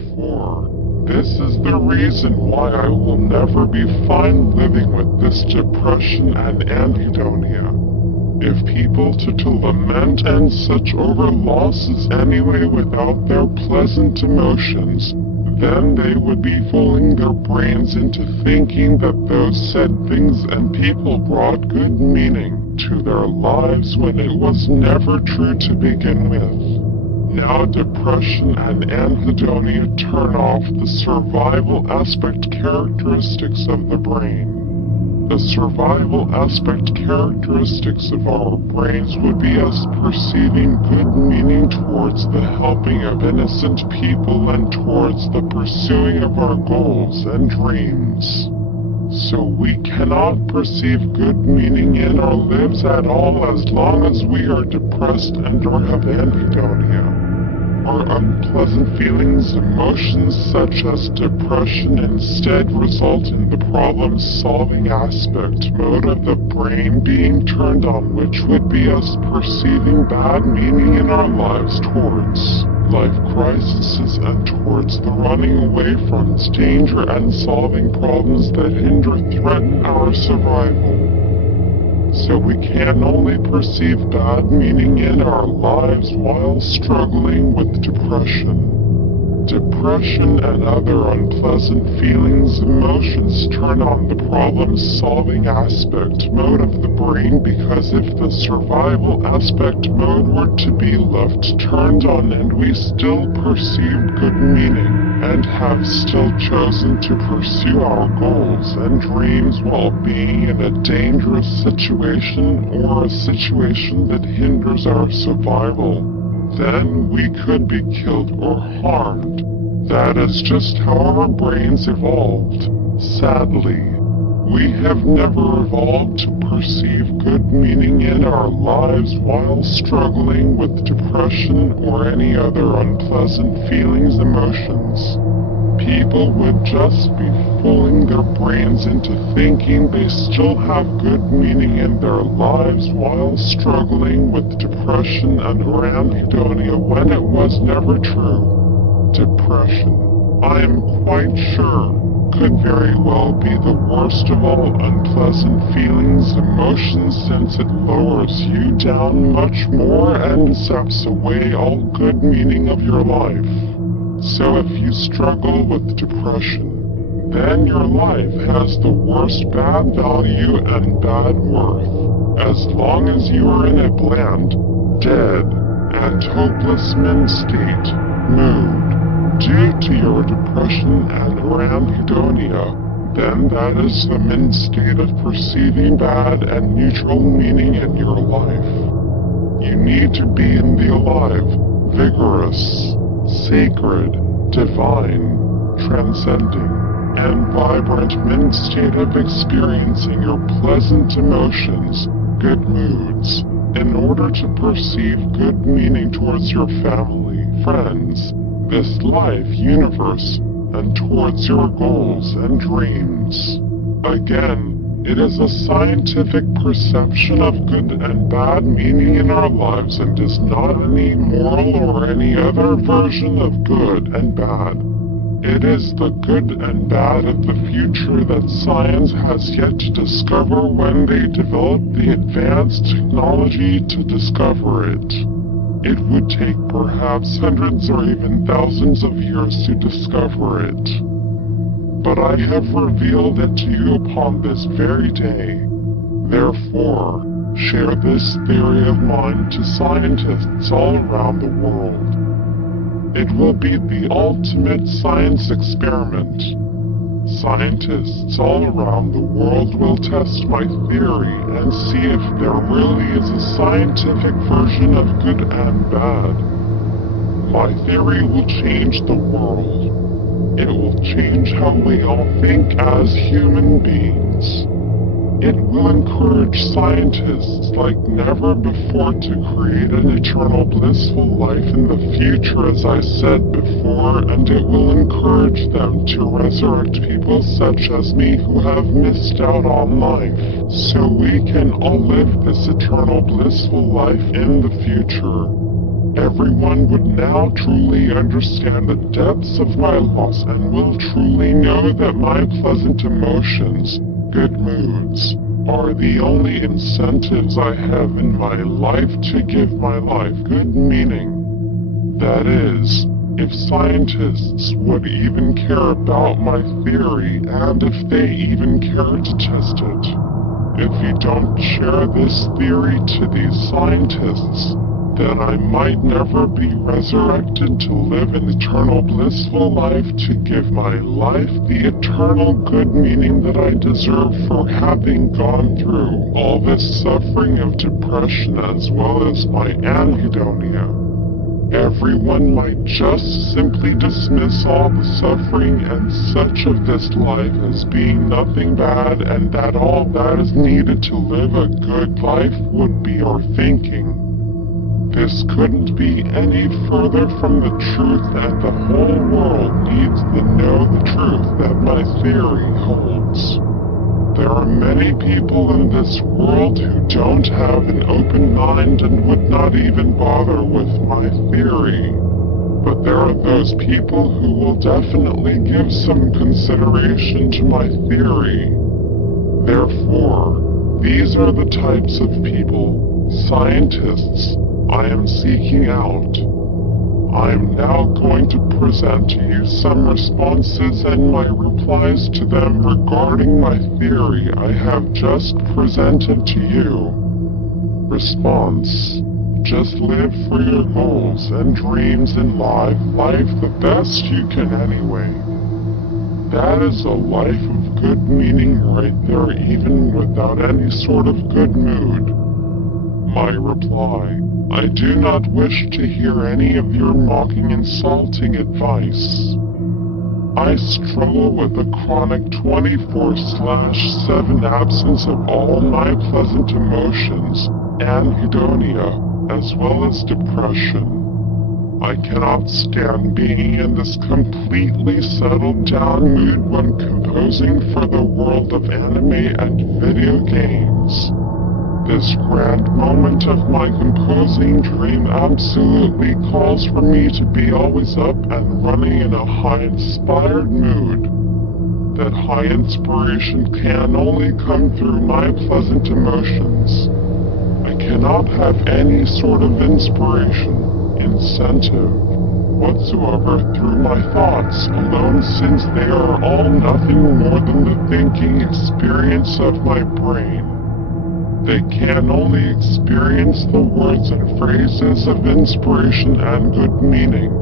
Therefore, this is the reason why I will never be fine living with this depression and anhedonia. If people to lament and such over losses anyway without their pleasant emotions, then they would be fooling their brains into thinking that those said things and people brought good meaning to their lives when it was never true to begin with. Now depression and anhedonia turn off the survival aspect characteristics of the brain. The survival aspect characteristics of our brains would be us perceiving good meaning towards the helping of innocent people and towards the pursuing of our goals and dreams. So we cannot perceive good meaning in our lives at all as long as we are depressed and or have anhedonia. Our unpleasant feelings, emotions such as depression instead result in the problem-solving aspect mode of the brain being turned on, which would be us perceiving bad meaning in our lives towards life crises and towards the running away from danger and solving problems that hinder threaten our survival. So we can only perceive bad meaning in our lives while struggling with depression. Depression and other unpleasant feelings, emotions turn on the problem-solving aspect mode of the brain, because if the survival aspect mode were to be left turned on and we still perceived good meaning, and have still chosen to pursue our goals and dreams while being in a dangerous situation or a situation that hinders our survival, then we could be killed or harmed. That is just how our brains evolved. Sadly, we have never evolved to perceive good meaning in our lives while struggling with depression or any other unpleasant feelings, emotions. People would just be fooling their brains into thinking they still have good meaning in their lives while struggling with depression and or anhedonia when it was never true. Depression, I am quite sure, could very well be the worst of all unpleasant feelings, emotions, since it lowers you down much more and saps away all good meaning of your life. So if you struggle with depression, then your life has the worst bad value and bad worth, as long as you are in a bland, dead, and hopeless state, mood, due to your depression and or anhedonia, then that is the min state of perceiving bad and neutral meaning in your life. You need to be in the alive, vigorous, sacred, divine, transcending, and vibrant min state of experiencing your pleasant emotions, good moods, in order to perceive good meaning towards your family, friends, this life, universe, and towards your goals and dreams. Again, it is a scientific perception of good and bad meaning in our lives and is not any moral or any other version of good and bad. It is the good and bad of the future that science has yet to discover when they develop the advanced technology to discover it. It would take perhaps hundreds or even thousands of years to discover it. But I have revealed it to you upon this very day. Therefore, share this theory of mine to scientists all around the world. It will be the ultimate science experiment. Scientists all around the world will test my theory and see if there really is a scientific version of good and bad. My theory will change the world. It will change how we all think as human beings. It will encourage scientists like never before to create an eternal blissful life in the future, as I said before, and it will encourage them to resurrect people such as me who have missed out on life, so we can all live this eternal blissful life in the future. everyone would now truly understand the depths of my loss and will truly know that my pleasant emotions, good moods, are the only incentives I have in my life to give my life good meaning. That is, if scientists would even care about my theory and if they even care to test it. If you don't share this theory to these scientists, then I might never be resurrected to live an eternal blissful life to give my life the eternal good meaning that I deserve for having gone through all this suffering of depression as well as my anhedonia. Everyone might just simply dismiss all the suffering and such of this life as being nothing bad, and that all that is needed to live a good life would be our thinking. This couldn't be any further from the truth, and the whole world needs to know the truth that my theory holds. There are many people in this world who don't have an open mind and would not even bother with my theory. But there are those people who will definitely give some consideration to my theory. Therefore, these are the types of people, scientists, I am seeking out. I am now going to present to you some responses and my replies to them regarding my theory I have just presented to you. Response: just live for your goals and dreams and live life the best you can anyway. That is a life of good meaning right there, even without any sort of good mood. My reply: I do not wish to hear any of your mocking, insulting advice. I struggle with a chronic 24/7 absence of all my pleasant emotions, anhedonia, as well as depression. I cannot stand being in this completely settled down mood when composing for the world of anime and video games. This grand moment of my composing dream absolutely calls for me to be always up and running in a high-inspired mood. That high inspiration can only come through my pleasant emotions. I cannot have any sort of inspiration, incentive, whatsoever through my thoughts alone, since they are all nothing more than the thinking experience of my brain. They can only experience the words and phrases of inspiration and good meaning,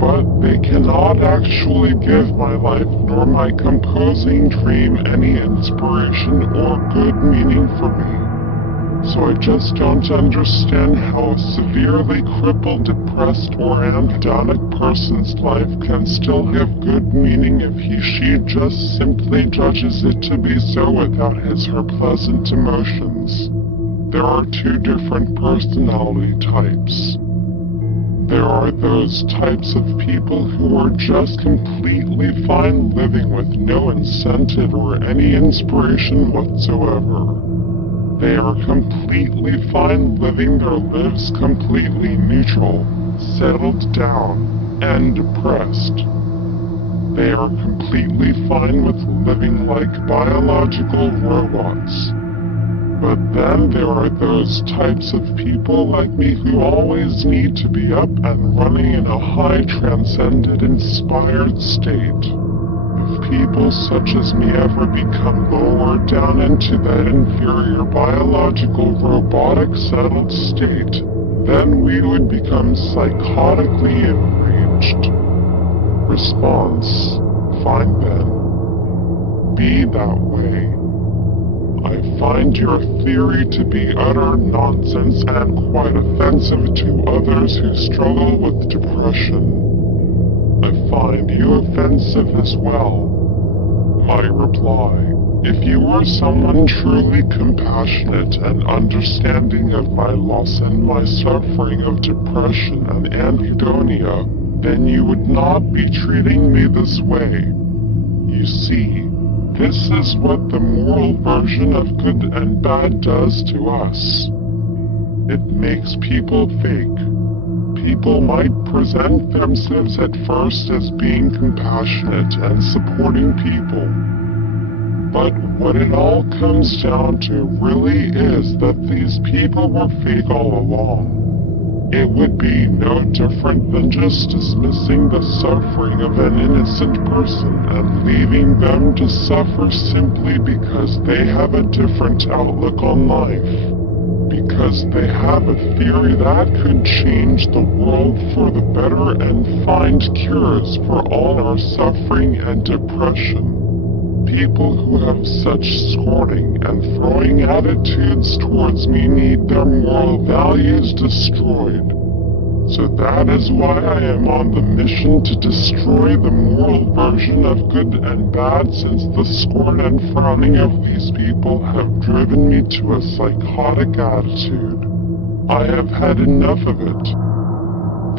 but they cannot actually give my life nor my composing dream any inspiration or good meaning for me. So I just don't understand how a severely crippled, depressed, or anhedonic person's life can still have good meaning if she just simply judges it to be so without her pleasant emotions. There are two different personality types. There are those types of people who are just completely fine living with no incentive or any inspiration whatsoever. They are completely fine living their lives completely neutral, settled down, and depressed. They are completely fine with living like biological robots. But then there are those types of people like me who always need to be up and running in a high transcendent inspired state. If people such as me ever become lowered down into that inferior biological robotic settled state, then we would become psychotically enraged. Response: fine then. Be that way. I find your theory to be utter nonsense and quite offensive to others who struggle with depression. I find you offensive as well. My reply: if you are someone truly compassionate and understanding of my loss and my suffering of depression and anhedonia, then you would not be treating me this way. You see, this is what the moral version of good and bad does to us. It makes people fake. people might present themselves at first as being compassionate and supporting people. But what it all comes down to really is that these people were fake all along. It would be no different than just dismissing the suffering of an innocent person and leaving them to suffer simply because they have a different outlook on life. Because they have a theory that could change the world for the better and find cures for all our suffering and depression. People who have such scorning and throwing attitudes towards me need their moral values destroyed. So that is why I am on the mission to destroy the moral version of good and bad, since the scorn and frowning of these people have driven me to a psychotic attitude. I have had enough of it.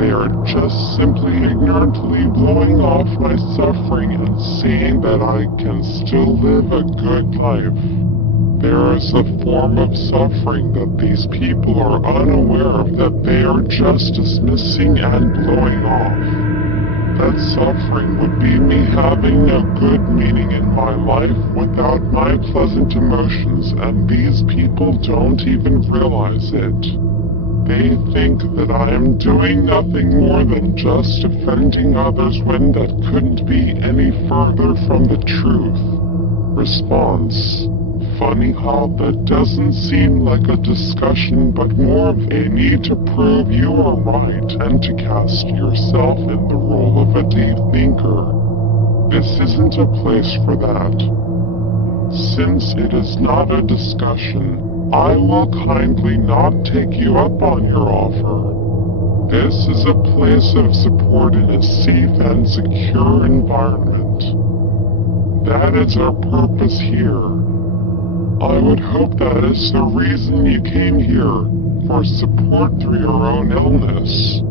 They are just simply ignorantly blowing off my suffering and saying that I can still live a good life. There is a form of suffering that these people are unaware of, that they are just dismissing and blowing off. That suffering would be me having no good meaning in my life without my pleasant emotions, and these people don't even realize it. They think that I am doing nothing more than just offending others when that couldn't be any further from the truth. Response: funny how that doesn't seem like a discussion but more of a need to prove you are right and to cast yourself in the role of a deep thinker. This isn't a place for that. Since it is not a discussion, I will kindly not take you up on your offer. This is a place of support in a safe and secure environment. That is our purpose here. I would hope that is the reason you came here, for support through your own illness.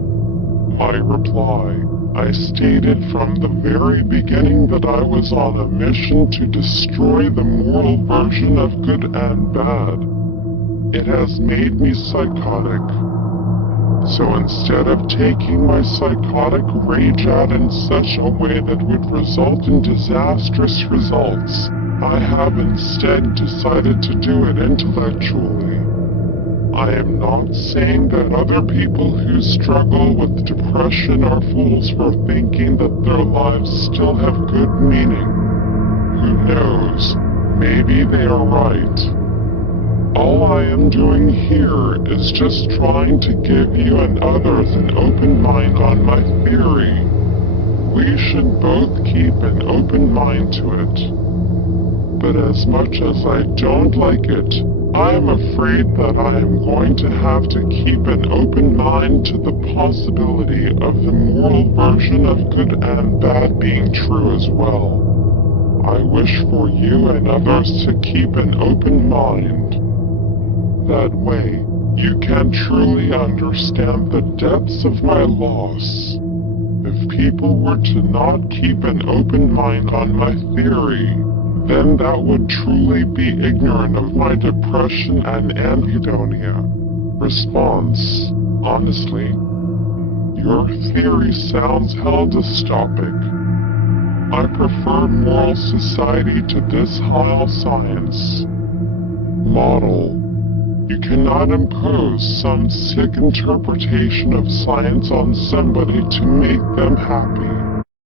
My reply: I stated from the very beginning that I was on a mission to destroy the moral version of good and bad. It has made me psychotic. So instead of taking my psychotic rage out in such a way that would result in disastrous results, I have instead decided to do it intellectually. I am not saying that other people who struggle with depression are fools for thinking that their lives still have good meaning. Who knows? Maybe they are right. All I am doing here is just trying to give you and others an open mind on my theory. We should both keep an open mind to it. But as much as I don't like it, I am afraid that I am going to have to keep an open mind to the possibility of the moral version of good and bad being true as well. I wish for you and others to keep an open mind. That way, you can truly understand the depths of my loss. If people were to not keep an open mind on my theory, then that would truly be ignorant of my depression and anhedonia. Response: honestly, your theory sounds hell dystopic. I prefer moral society to this high science model. You cannot impose some sick interpretation of science on somebody to make them happy.